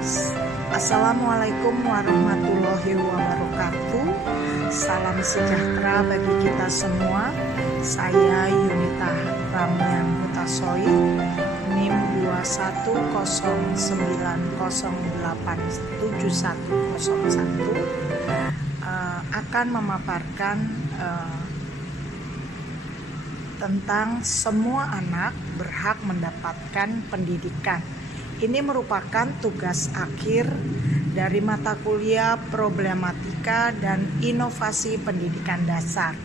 Assalamualaikum warahmatullahi wabarakatuh. Salam sejahtera bagi kita semua. Saya Yunita Ramyan Hutasoi, NIM 2109087101, akan memaparkan tentang semua anak berhak mendapatkan pendidikan. Ini merupakan tugas akhir dari mata kuliah Problematika dan Inovasi Pendidikan Dasar.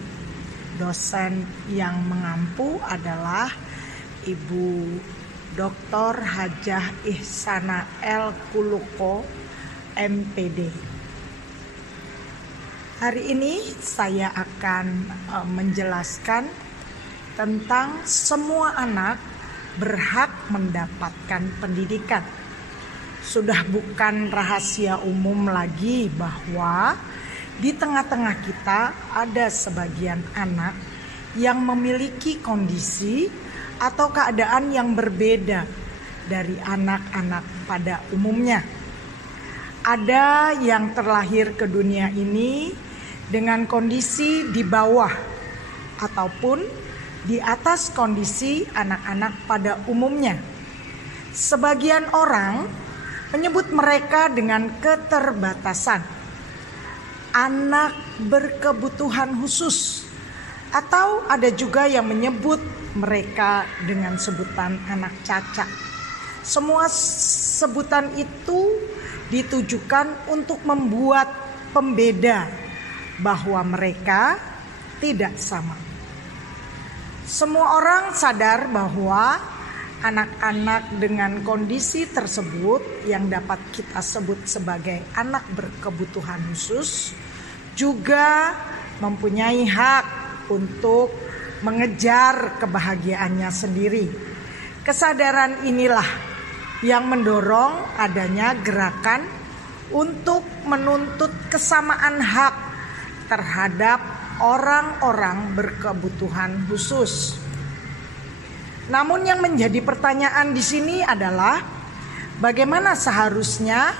Dosen yang mengampu adalah Ibu Dr. Hajah Ihsana L. Kuluko, MPD. Hari ini saya akan menjelaskan tentang semua anak berhak mendapatkan pendidikan. Sudah bukan rahasia umum lagi bahwa di tengah-tengah kita ada sebagian anak yang memiliki kondisi atau keadaan yang berbeda dari anak-anak pada umumnya. Ada yang terlahir ke dunia ini dengan kondisi di bawah ataupun di atas kondisi anak-anak pada umumnya. Sebagian orang menyebut mereka dengan keterbatasan, anak berkebutuhan khusus, atau ada juga yang menyebut mereka dengan sebutan anak cacat. Semua sebutan itu ditujukan untuk membuat pembeda bahwa mereka tidak sama. Semua orang sadar bahwa anak-anak dengan kondisi tersebut yang dapat kita sebut sebagai anak berkebutuhan khusus juga mempunyai hak untuk mengejar kebahagiaannya sendiri. Kesadaran inilah yang mendorong adanya gerakan untuk menuntut kesamaan hak terhadap orang-orang berkebutuhan khusus. Namun yang menjadi pertanyaan di sini adalah bagaimana seharusnya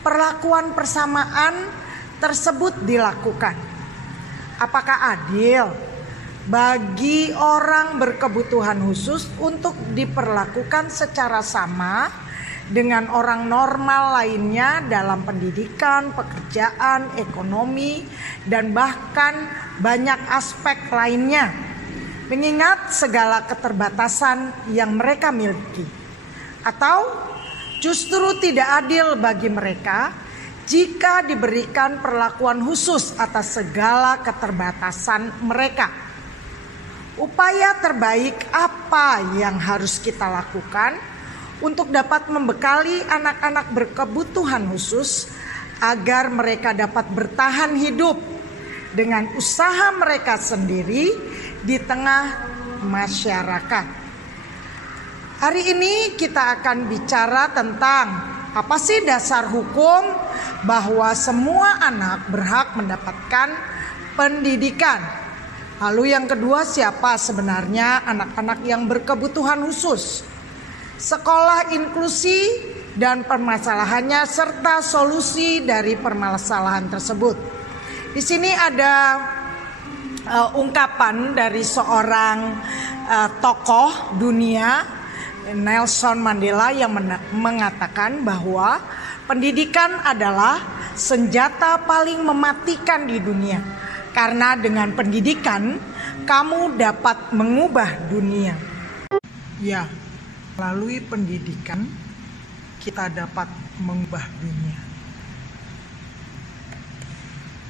perlakuan persamaan tersebut dilakukan? Apakah adil bagi orang berkebutuhan khusus untuk diperlakukan secara sama dengan orang normal lainnya dalam pendidikan, pekerjaan, ekonomi, dan bahkan banyak aspek lainnya, mengingat segala keterbatasan yang mereka miliki? Atau justru tidak adil bagi mereka jika diberikan perlakuan khusus atas segala keterbatasan mereka? Upaya terbaik apa yang harus kita lakukan untuk dapat membekali anak-anak berkebutuhan khusus agar mereka dapat bertahan hidup dengan usaha mereka sendiri di tengah masyarakat? Hari ini kita akan bicara tentang apa sih dasar hukum bahwa semua anak berhak mendapatkan pendidikan. Lalu yang kedua, siapa sebenarnya anak-anak yang berkebutuhan khusus? Sekolah inklusi dan permasalahannya serta solusi dari permasalahan tersebut. Di sini ada ungkapan dari seorang tokoh dunia, Nelson Mandela, yang mengatakan bahwa pendidikan adalah senjata paling mematikan di dunia, karena dengan pendidikan kamu dapat mengubah dunia. Ya, melalui pendidikan kita dapat mengubah dunia.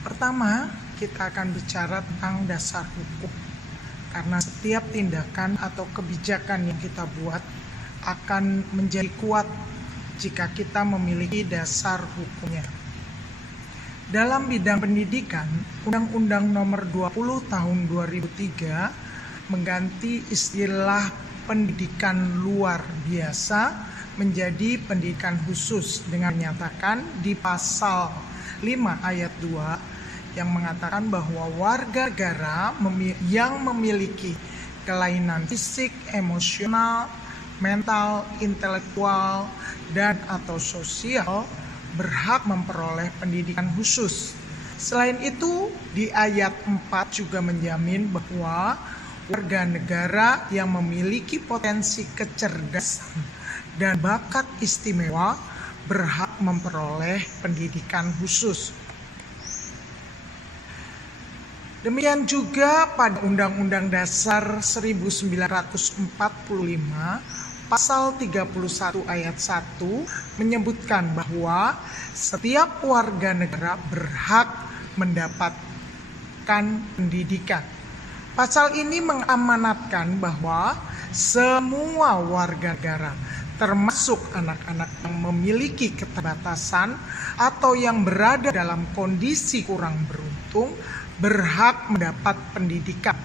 Pertama, kita akan bicara tentang dasar hukum. Karena setiap tindakan atau kebijakan yang kita buat akan menjadi kuat jika kita memiliki dasar hukumnya. Dalam bidang pendidikan, Undang-Undang Nomor 20 Tahun 2003 mengganti istilah pendidikan luar biasa menjadi pendidikan khusus dengan menyatakan di pasal 5 ayat 2 yang mengatakan bahwa warga negara yang memiliki kelainan fisik, emosional, mental, intelektual, dan atau sosial berhak memperoleh pendidikan khusus. Selain itu, di ayat 4 juga menjamin bahwa warga negara yang memiliki potensi kecerdasan dan bakat istimewa berhak memperoleh pendidikan khusus. Demikian juga pada Undang-Undang Dasar 1945 Pasal 31 ayat 1 menyebutkan bahwa setiap warga negara berhak mendapatkan pendidikan. Pasal ini mengamanatkan bahwa semua warga negara, termasuk anak-anak yang memiliki keterbatasan atau yang berada dalam kondisi kurang beruntung, berhak mendapat pendidikan,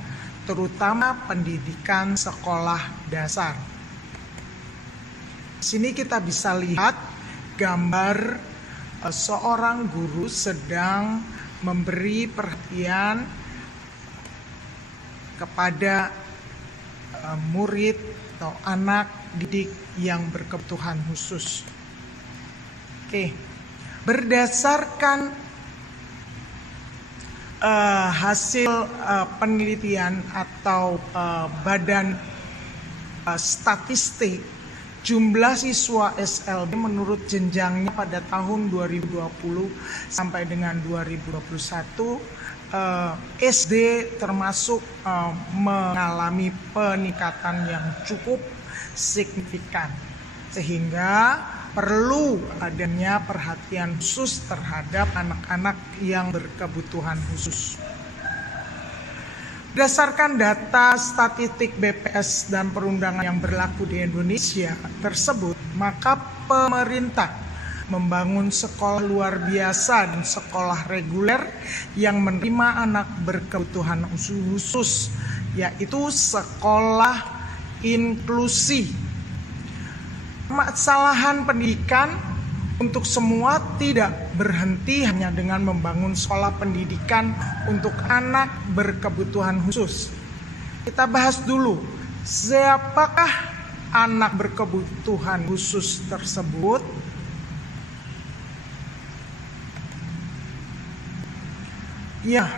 terutama pendidikan sekolah dasar. Di sini kita bisa lihat gambar seorang guru sedang memberi perhatian kepada murid atau anak didik yang berkebutuhan khusus. Oke, berdasarkan hasil penelitian atau badan statistik, jumlah siswa SLB menurut jenjangnya pada tahun 2020 sampai dengan 2021, SD termasuk mengalami peningkatan yang cukup signifikan, sehingga perlu adanya perhatian khusus terhadap anak-anak yang berkebutuhan khusus. Berdasarkan data statistik BPS dan perundangan yang berlaku di Indonesia tersebut, maka pemerintah membangun sekolah luar biasa dan sekolah reguler yang menerima anak berkebutuhan khusus, yaitu sekolah inklusi. Permasalahan pendidikan untuk semua tidak berhenti hanya dengan membangun sekolah pendidikan untuk anak berkebutuhan khusus. Kita bahas dulu, siapakah anak berkebutuhan khusus tersebut? Ya,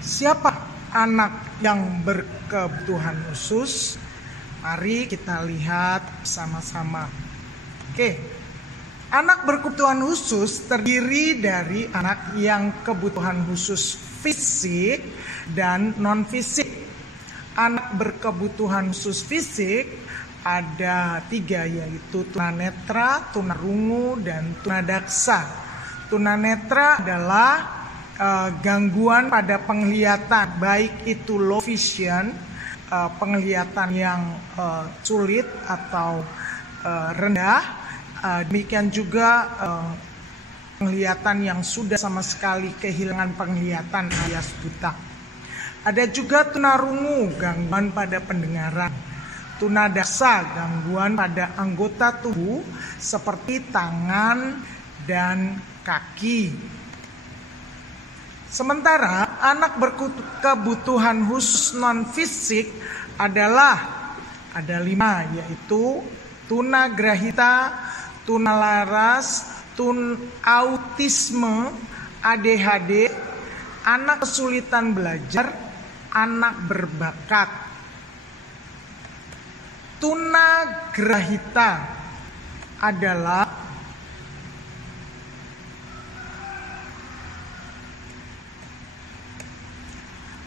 siapa anak yang berkebutuhan khusus? Mari kita lihat sama-sama. Oke. Anak berkebutuhan khusus terdiri dari anak yang kebutuhan khusus fisik dan non-fisik. Anak berkebutuhan khusus fisik ada 3, yaitu tunanetra, tunarungu, dan tunadaksa. Tunanetra adalah gangguan pada penglihatan, baik itu low vision, penglihatan yang sulit atau rendah. Demikian juga penglihatan yang sudah sama sekali kehilangan penglihatan alias buta. Ada juga tunarungu, gangguan pada pendengaran. Tunadaksa, gangguan pada anggota tubuh seperti tangan dan kaki. Sementara anak berkebutuhan khusus non-fisik ada 5, yaitu tunagrahita, tunalaras, autisme, ADHD, anak kesulitan belajar, anak berbakat. Tunagrahita adalah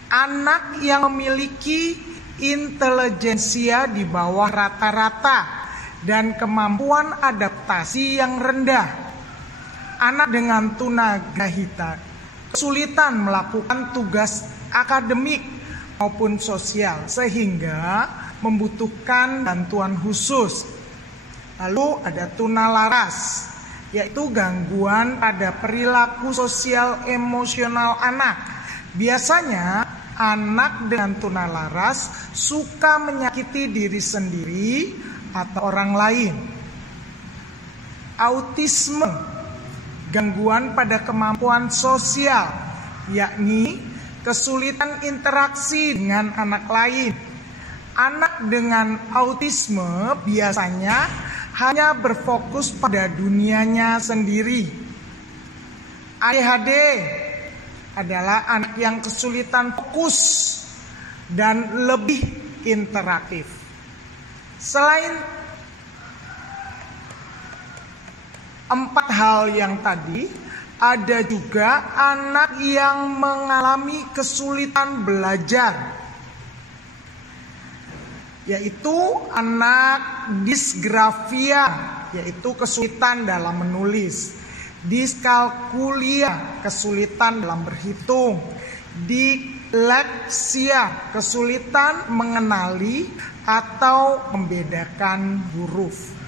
anak yang memiliki intelijensia di bawah rata-rata dan kemampuan adaptasi yang rendah. Anak dengan tunagrahita kesulitan melakukan tugas akademik maupun sosial sehingga membutuhkan bantuan khusus. Lalu ada tunalaras, yaitu gangguan pada perilaku sosial emosional anak. Biasanya anak dengan tunalaras suka menyakiti diri sendiri atau orang lain. Autisme, gangguan pada kemampuan sosial, yakni kesulitan interaksi dengan anak lain. Anak dengan autisme biasanya hanya berfokus pada dunianya sendiri. ADHD adalah anak yang kesulitan fokus dan lebih interaktif. Selain 4 hal yang tadi, ada juga anak yang mengalami kesulitan belajar, yaitu anak disgrafia, yaitu kesulitan dalam menulis, diskalkulia, kesulitan dalam berhitung, disleksia, kesulitan mengenali atau membedakan huruf.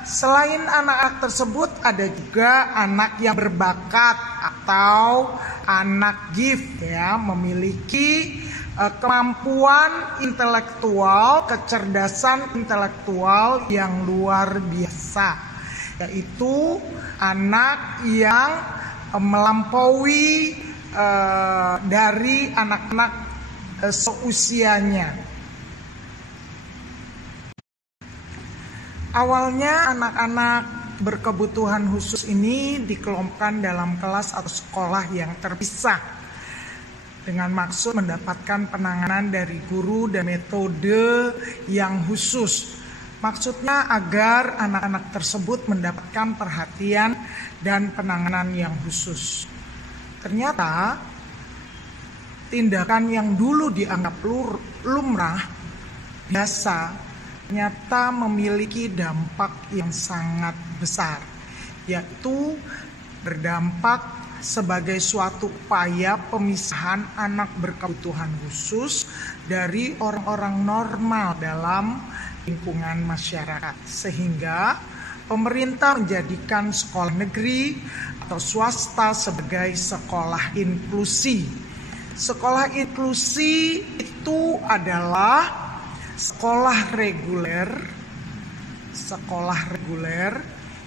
Selain anak-anak tersebut, ada juga anak yang berbakat atau anak gift, ya, memiliki kemampuan intelektual, kecerdasan intelektual yang luar biasa, yaitu anak yang melampaui dari anak-anak seusianya. Awalnya anak-anak berkebutuhan khusus ini dikelompokkan dalam kelas atau sekolah yang terpisah dengan maksud mendapatkan penanganan dari guru dan metode yang khusus. Maksudnya agar anak-anak tersebut mendapatkan perhatian dan penanganan yang khusus. Ternyata tindakan yang dulu dianggap lumrah, biasa, ternyata memiliki dampak yang sangat besar, yaitu berdampak sebagai suatu upaya pemisahan anak berkebutuhan khusus dari orang-orang normal dalam lingkungan masyarakat, sehingga pemerintah menjadikan sekolah negeri atau swasta sebagai sekolah inklusi. Sekolah inklusi itu adalah sekolah reguler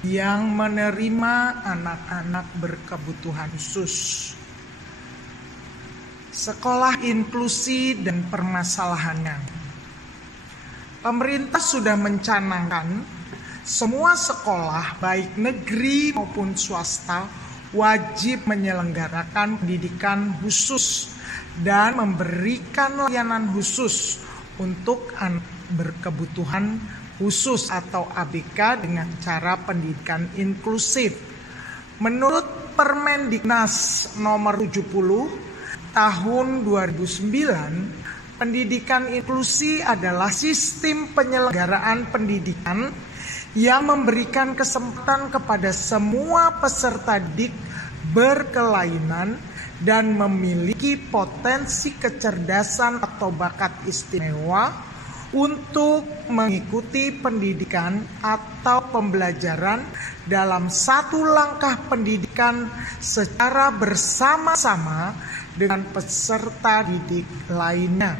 yang menerima anak-anak berkebutuhan khusus. Sekolah inklusi dan permasalahannya. Pemerintah sudah mencanangkan semua sekolah baik negeri maupun swasta wajib menyelenggarakan pendidikan khusus dan memberikan layanan khusus untuk anak berkebutuhan khusus atau ABK dengan cara pendidikan inklusif. Menurut Permendiknas nomor 70 tahun 2009, pendidikan inklusi adalah sistem penyelenggaraan pendidikan yang memberikan kesempatan kepada semua peserta didik berkelainan dan memiliki potensi kecerdasan atau bakat istimewa untuk mengikuti pendidikan atau pembelajaran dalam satu langkah pendidikan secara bersama-sama dengan peserta didik lainnya.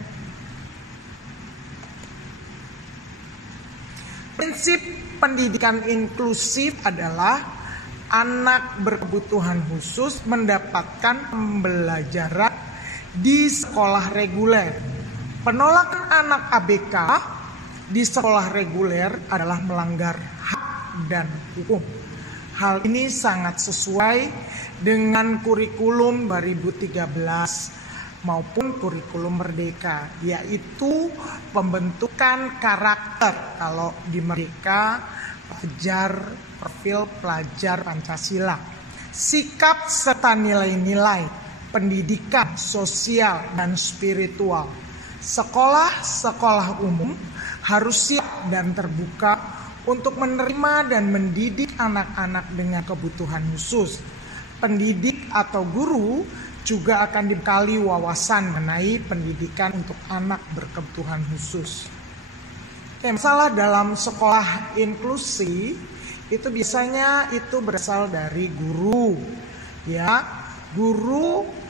Prinsip pendidikan inklusif adalah anak berkebutuhan khusus mendapatkan pembelajaran di sekolah reguler. Penolakan anak ABK di sekolah reguler adalah melanggar hak dan hukum. Hal ini sangat sesuai dengan kurikulum 2013 maupun kurikulum Merdeka, yaitu pembentukan karakter. Kalau di Merdeka, profil pelajar Pancasila, sikap serta nilai-nilai, pendidikan, sosial, dan spiritual. Sekolah-sekolah umum harus siap dan terbuka untuk menerima dan mendidik anak-anak dengan kebutuhan khusus. Pendidik atau guru juga akan dibekali wawasan mengenai pendidikan untuk anak berkebutuhan khusus. Masalah dalam sekolah inklusi itu biasanya itu berasal dari guru, ya. Guru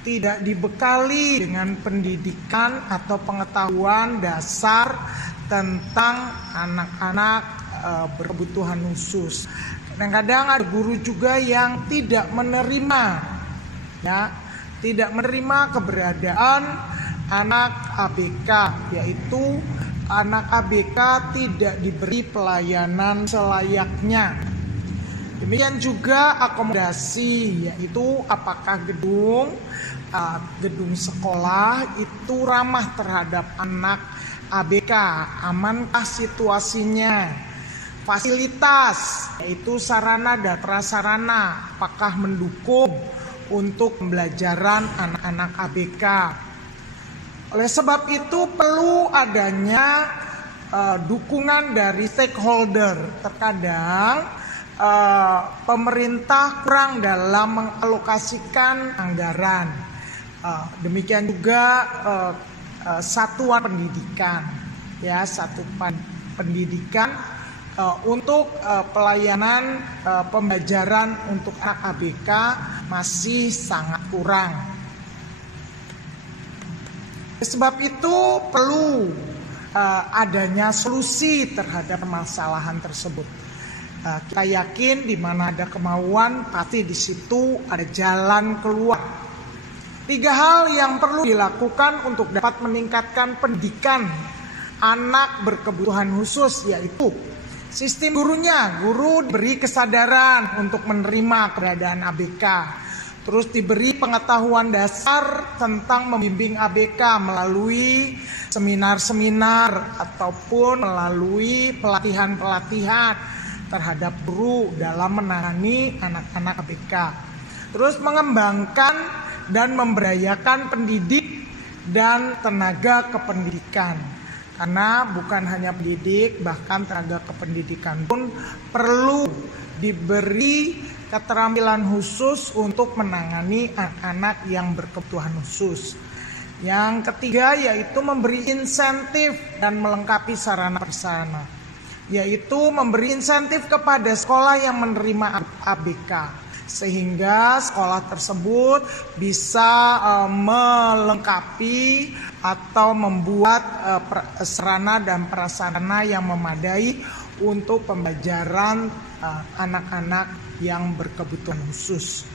tidak dibekali dengan pendidikan atau pengetahuan dasar tentang anak-anak berkebutuhan khusus. Kadang-kadang ada guru juga yang tidak menerima, ya, tidak menerima keberadaan anak ABK, yaitu anak ABK tidak diberi pelayanan selayaknya. Demikian juga akomodasi, yaitu apakah gedung sekolah itu ramah terhadap anak ABK, amankah situasinya, fasilitas, yaitu sarana dan prasarana, apakah mendukung untuk pembelajaran anak-anak ABK. Oleh sebab itu perlu adanya dukungan dari stakeholder. Terkadang pemerintah kurang dalam mengalokasikan anggaran. Demikian juga satuan pendidikan, ya, satuan pendidikan untuk pelayanan pembelajaran untuk anak ABK masih sangat kurang. Sebab itu perlu adanya solusi terhadap permasalahan tersebut. Kita yakin di mana ada kemauan, pasti di situ ada jalan keluar. 3 hal yang perlu dilakukan untuk dapat meningkatkan pendidikan anak berkebutuhan khusus, yaitu sistem gurunya. Guru diberi kesadaran untuk menerima keberadaan ABK. Terus diberi pengetahuan dasar tentang membimbing ABK melalui seminar-seminar ataupun melalui pelatihan-pelatihan terhadap guru dalam menangani anak-anak ABK. Terus mengembangkan dan memberdayakan pendidik dan tenaga kependidikan. Karena bukan hanya pendidik, bahkan tenaga kependidikan pun perlu diberi keterampilan khusus untuk menangani anak-anak yang berkebutuhan khusus. Yang ketiga yaitu memberi insentif dan melengkapi sarana prasarana, yaitu memberi insentif kepada sekolah yang menerima ABK, sehingga sekolah tersebut bisa melengkapi atau membuat sarana dan prasarana yang memadai untuk pembelajaran anak-anak yang berkebutuhan khusus.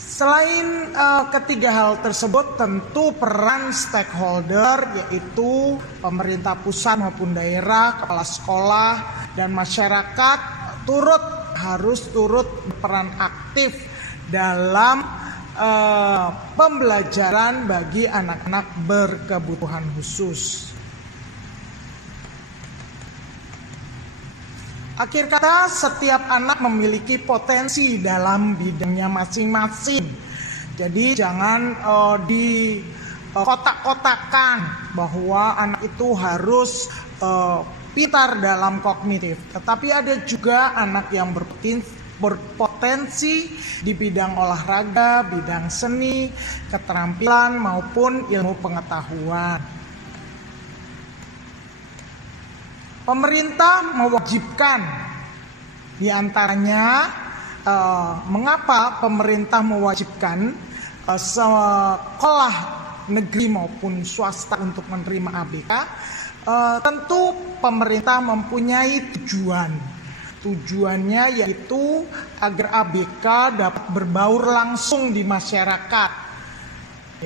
Selain ketiga hal tersebut, tentu peran stakeholder, yaitu pemerintah pusat maupun daerah, kepala sekolah, dan masyarakat harus turut berperan aktif dalam pembelajaran bagi anak-anak berkebutuhan khusus. Akhir kata, setiap anak memiliki potensi dalam bidangnya masing-masing. Jadi jangan dikotak-kotakan bahwa anak itu harus pintar dalam kognitif. Tetapi ada juga anak yang berpotensi di bidang olahraga, bidang seni, keterampilan maupun ilmu pengetahuan. Pemerintah mewajibkan, diantaranya mengapa pemerintah mewajibkan sekolah negeri maupun swasta untuk menerima ABK? Tentu pemerintah mempunyai tujuannya, yaitu agar ABK dapat berbaur langsung di masyarakat,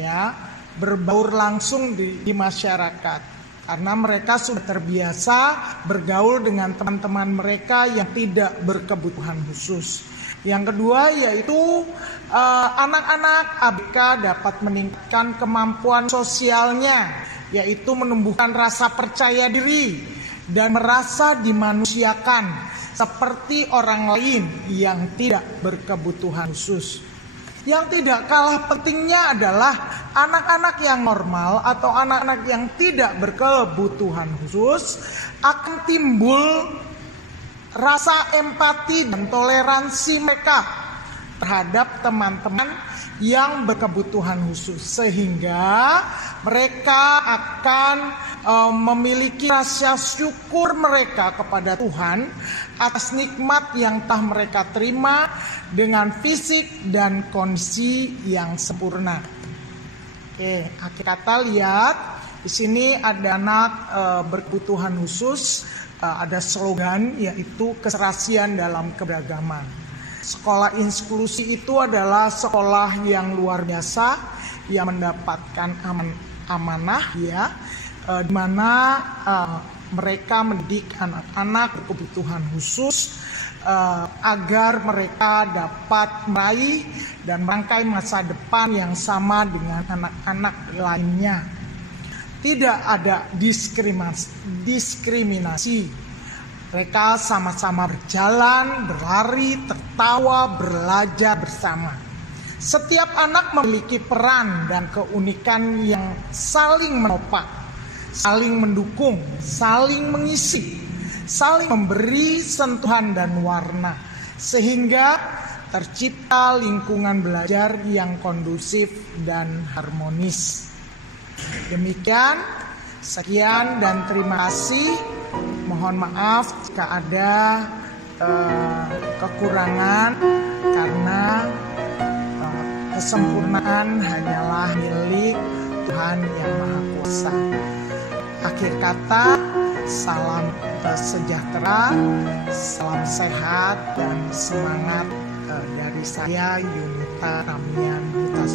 ya, berbaur langsung di masyarakat. Karena mereka sudah terbiasa bergaul dengan teman-teman mereka yang tidak berkebutuhan khusus. Yang kedua yaitu anak-anak ABK dapat meningkatkan kemampuan sosialnya, yaitu menumbuhkan rasa percaya diri dan merasa dimanusiakan seperti orang lain yang tidak berkebutuhan khusus. Yang tidak kalah pentingnya adalah anak-anak yang normal atau anak-anak yang tidak berkebutuhan khusus akan timbul rasa empati dan toleransi mereka terhadap teman-teman yang berkebutuhan khusus, sehingga mereka akan memiliki rasa syukur mereka kepada Tuhan atas nikmat yang telah mereka terima dengan fisik dan kondisi yang sempurna. Oke, akhir kata lihat di sini ada anak berkebutuhan khusus, ada slogan yaitu keserasian dalam keberagaman. Sekolah inklusi itu adalah sekolah yang luar biasa yang mendapatkan amanah, ya, di mana mereka mendidik anak-anak berkebutuhan khusus agar mereka dapat meraih dan merangkai masa depan yang sama dengan anak-anak lainnya. Tidak ada diskriminasi. Mereka sama-sama berjalan, berlari, tertawa, belajar bersama. Setiap anak memiliki peran dan keunikan yang saling menopang, saling mendukung, saling mengisi, saling memberi sentuhan dan warna, sehingga tercipta lingkungan belajar yang kondusif dan harmonis. Demikian, sekian dan terima kasih. Mohon maaf jika ada kekurangan, karena kesempurnaan hanyalah milik Tuhan yang Maha Kuasa. Akhir kata, salam sejahtera, salam sehat dan semangat dari saya, Yunita Ramian Huta